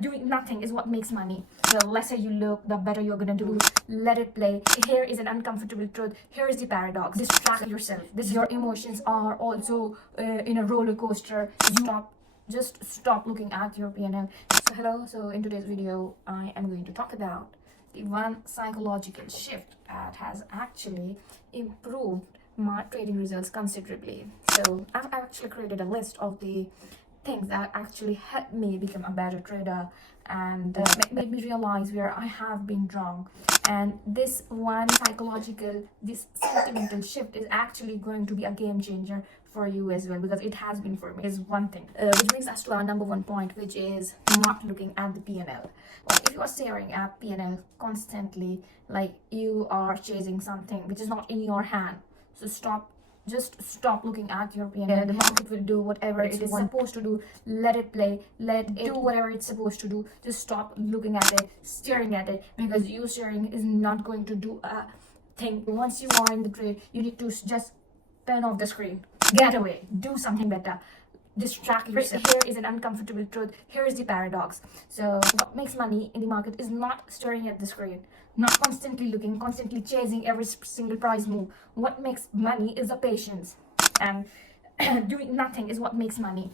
Doing nothing is what makes money. The lesser you look, the better you're gonna do. Let it play. Here is an uncomfortable truth. Here is the paradox. Distract yourself. Your emotions are also in a roller coaster. Just stop looking at your P&L. So hello. So in today's video, I am going to talk about the one psychological shift that has actually improved my trading results considerably. So I've actually created a list of the things that actually helped me become a better trader and made me realize where I have been wrong. And this one psychological, this sentimental shift is actually going to be a game changer for you as well, because it has been for me. Is one thing, which brings us to our number one point, which is not looking at the P&L. Well, if you are staring at P&L constantly, like you are chasing something which is not in your hand, so just stop looking at your P&L. The market will do whatever it is supposed to do. Let it play. Let it do whatever it's supposed to do. Just stop looking at it, staring at it, because you staring is not going to do a thing. Once you are in the trade, you need to just turn off the screen. Get away. Do something better. Distract yourself. Here is an uncomfortable truth. Here is the paradox. So what makes money in the market is not staring at the screen, not constantly looking, constantly chasing every single price move. What makes money is the patience, and doing nothing is what makes money.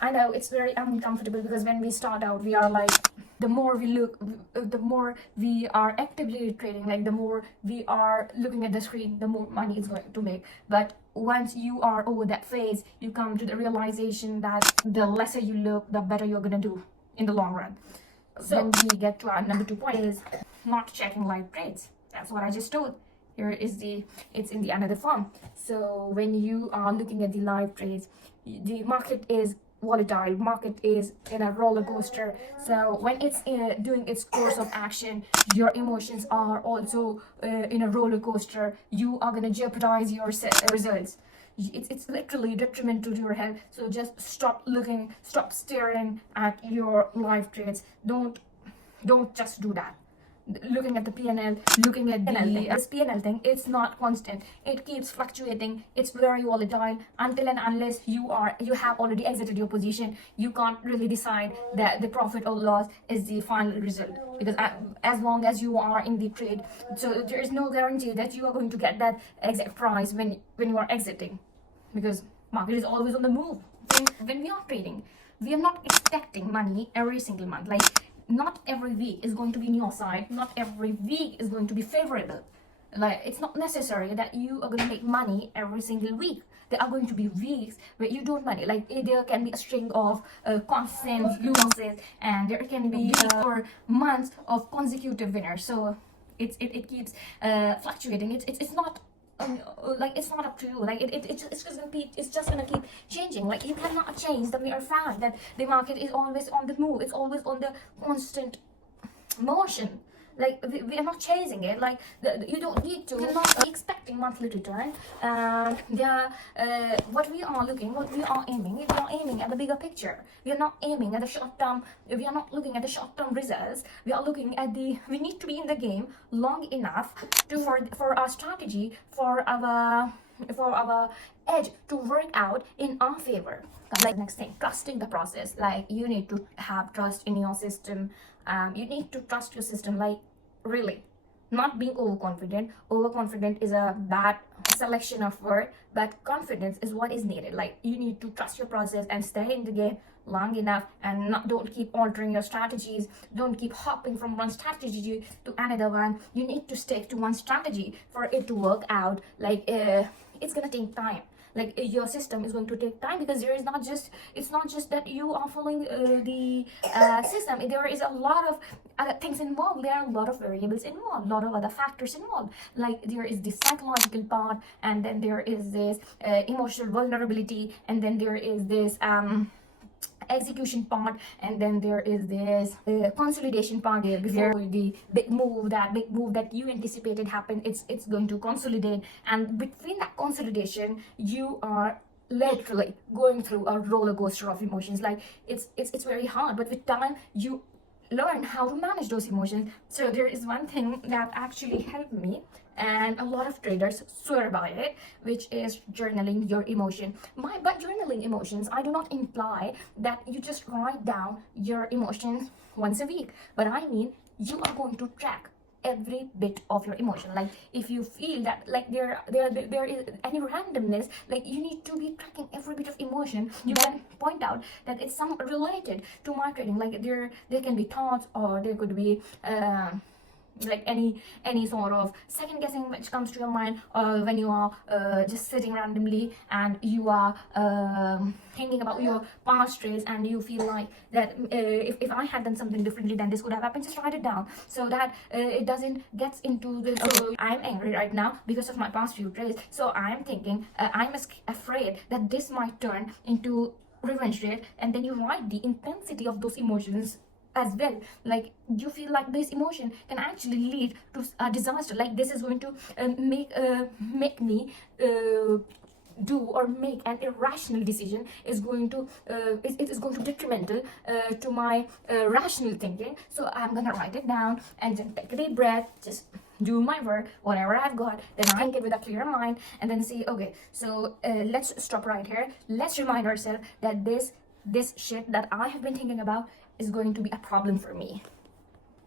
I know it's very uncomfortable, because when we start out, we are like, the more we look, the more we are actively trading, like the more we are looking at the screen, the more money is going to make. But once you are over that phase, you come to the realization that the lesser you look, the better you're gonna do in the long run. So when we get to our number 2 point, is not checking live trades. That's what I just told. Here is it's in the another form. So when you are looking at the live trades, the market is volatile, market is in a roller coaster. So when it's doing its course of action, your emotions are also in a roller coaster. You are going to jeopardize your results. It's literally detrimental to your health. So just stop looking, stop staring at your live trades. Don't just do that. Looking at the P&L, looking at this P&L thing, it's not constant. It keeps fluctuating. It's very volatile until and unless you have already exited your position. You can't really decide that the profit or loss is the final result, because as long as you are in the trade, so there is no guarantee that you are going to get that exact price when you are exiting, because market is always on the move. When we are trading, we are not expecting money every single month. Like, not every week is going to be on your side. Not every week is going to be favorable. Like, it's not necessary that you are going to make money every single week. There are going to be weeks where you don't money. Like, there can be a string of constant losses, and there can be weeks or months of consecutive winners. So it keeps fluctuating. It's not like, it's not up to you. Like, it's just gonna keep changing. Like, you cannot change the mere fact that the market is always on the move. It's always on the constant motion. Like, we are not chasing it. Like, you don't need to. You're not expecting monthly return. What we are aiming, we are aiming at the bigger picture. We are not aiming at the short term. We are not looking at the short term results. We are looking at we need to be in the game long enough for our strategy, for our edge to work out in our favor. Like, next thing, trusting the process. Like, you need to have trust in your system. You need to trust your system, like, really, not being overconfident. Overconfident is a bad selection of word, but confidence is what is needed. Like, you need to trust your process and stay in the game long enough, and don't keep altering your strategies. Don't keep hopping from one strategy to another one. You need to stick to one strategy for it to work out. Like, it's gonna take time. Like, your system is going to take time, because it's not just that you are following the system. There is a lot of other things involved. There are a lot of variables involved, a lot of other factors involved. Like, there is the psychological part, and then there is this emotional vulnerability, and then there is this execution part, and then there is this consolidation part. There before the big move that you anticipated happen, it's going to consolidate, and between that consolidation, you are literally going through a roller coaster of emotions. Like, it's very hard, but with time, you learn how to manage those emotions. So there is one thing that actually helped me, and a lot of traders swear by it, which is journaling your emotion. By journaling emotions, I do not imply that you just write down your emotions once a week, but I mean you are going to track every bit of your emotion. Like if you feel that like there is any randomness, like you need to be tracking every bit of emotion. You can point out that it's some related to marketing, like there can be thoughts, or there could be like any sort of second guessing which comes to your mind when you are just sitting randomly and you are thinking about your past traits, and you feel like that if I had done something differently, then this would have happened. Just write it down so that it doesn't get into the so I'm angry right now because of my past few traits, so I'm thinking I'm afraid that this might turn into revenge trait, and then you write the intensity of those emotions as well. Like you feel like this emotion can actually lead to a disaster, like this is going to make me do or make an irrational decision, is going to it is going to be detrimental to my rational thinking. So I'm gonna write it down and then take a deep breath, just do my work, whatever I've got, then I think it with a clear mind, and then see, okay, so let's stop right here. Let's remind ourselves that this shit that I have been thinking about is going to be a problem for me.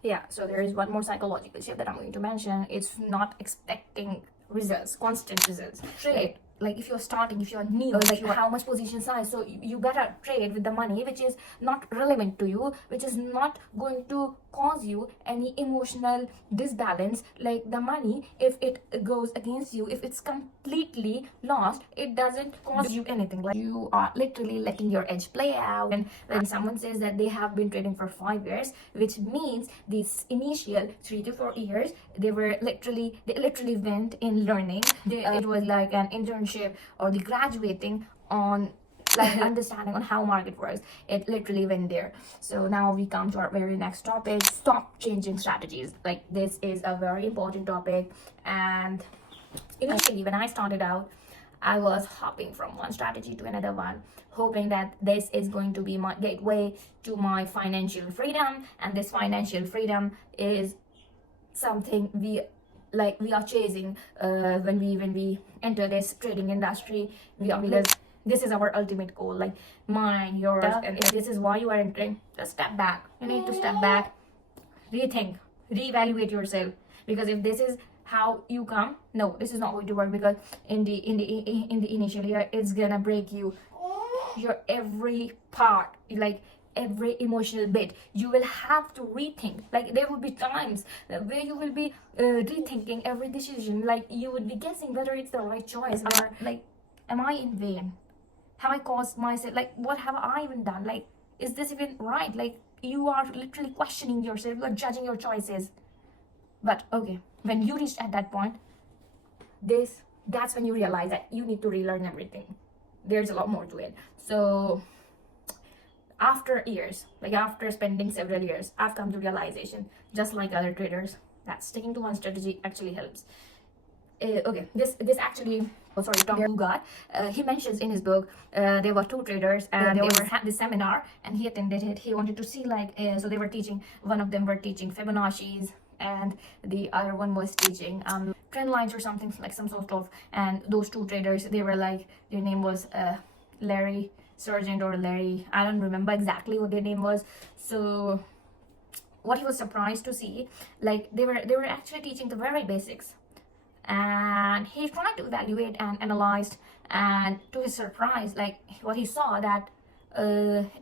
Yeah, so there is one more psychological shift that I'm going to mention. It's not expecting results, constant results. Trade, like if you're starting, if you're new, like how much position size, so you better trade with the money which is not relevant to you, which is not going to cause you any emotional disbalance. Like the money, if it goes against you, if it's completely lost, it doesn't cause you anything. Like you are literally letting your edge play out. And when someone says that they have been trading for 5 years, which means this initial 3 to 4 years they literally went in learning. It was like an internship or the graduating on like understanding on how market works. It literally went there. So now we come to our very next topic: stop changing strategies. Like this is a very important topic, and initially when I started out, I was hopping from one strategy to another one, hoping that this is going to be my gateway to my financial freedom, and this financial freedom is something we are chasing when we enter this trading industry. Because this is our ultimate goal, like mine, yours, and if this is why you are entering, just step back. You need to step back, rethink, reevaluate yourself, because if this is how you come, no, this is not going to work, because in the initial year it's gonna break you, your every part, like every emotional bit. You will have to rethink. Like there will be times where you will be rethinking every decision, like you would be guessing whether it's the right choice, or like, am I in vain? Have I caused myself, like what have I even done? Like, is this even right? Like you are literally questioning yourself, you are judging your choices. But okay, when you reach at that point, that's when you realize that you need to relearn everything. There's a lot more to it. So after years, like after spending several years, I've come to realization, just like other traders, that sticking to one strategy actually helps. Okay, this actually, Tom Lugard, he mentions in his book, there were 2 traders and they were had this seminar and he attended it. He wanted to see like, so they were teaching, one of them were teaching Fibonacci's and the other one was teaching trend lines or something, like some sort of, and those 2 traders, they were like, their name was Larry Sargent or Larry, I don't remember exactly what their name was. So what he was surprised to see, like they were actually teaching the very basics, and he tried to evaluate and analyze, and to his surprise, like what he saw that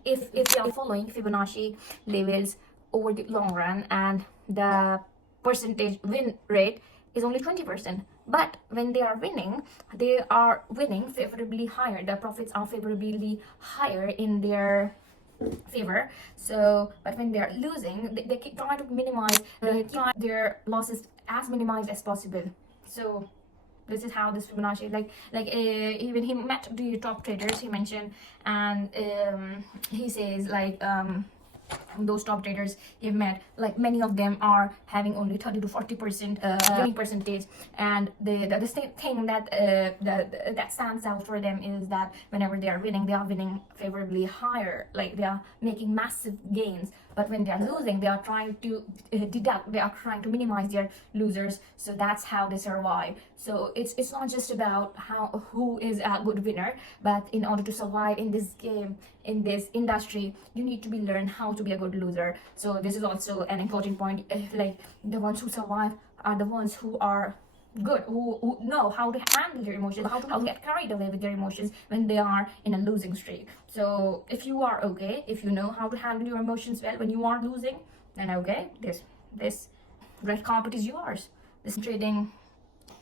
if they are following Fibonacci levels over the long run, and the percentage win rate is only 20%, but when they are winning favorably higher, the profits are favorably higher in their favor. So but when they are losing, they keep trying to minimize their losses as minimized as possible. So this is how this Fibonacci, even he met the top traders, he mentioned, and he says like those top traders he met, like many of them are having only 30 to 40% winning percentage, and the same thing that that stands out for them is that whenever they are winning favorably higher, like they are making massive gains but when they are losing, they are trying to deduct, they are trying to minimize their losers. So that's how they survive. So it's not just about who is a good winner, but in order to survive in this game, in this industry, you need to be learn how to be a good loser. So this is also an important point. Like the ones who survive are the ones who are good, who know how to handle their emotions, how to get carried away with their emotions when they are in a losing streak. So if you are okay, if you know how to handle your emotions well when you are losing, then okay, this red carpet is yours. This trading,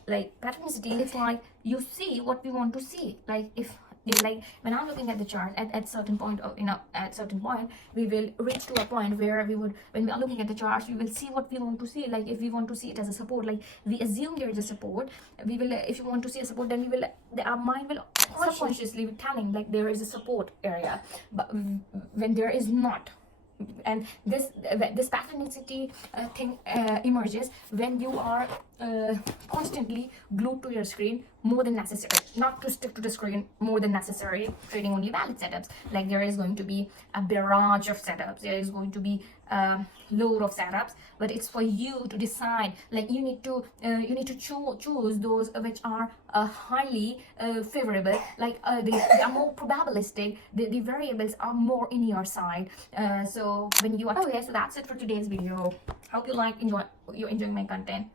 like patternicity, it's like you see what we want to see. Like if like when I'm looking at the chart at certain point of, at certain point we will reach to a point where we would, when we are looking at the charts, we will see what we want to see. Like if we want to see it as a support, like we assume there is a support, we will, if you want to see a support, then we will, our mind will subconsciously be telling like there is a support area, but when there is not. And this patternicity thing emerges when you are constantly glued to your screen more than necessary, not to stick to the screen more than necessary, trading only valid setups. Like there is going to be a barrage of setups, there is going to be a load of setups, but it's for you to decide. Like you need to choose those which are highly favorable, like they are more probabilistic, the variables are more in your side. So when you are, okay, so that's it for today's video. Hope you're enjoying my content.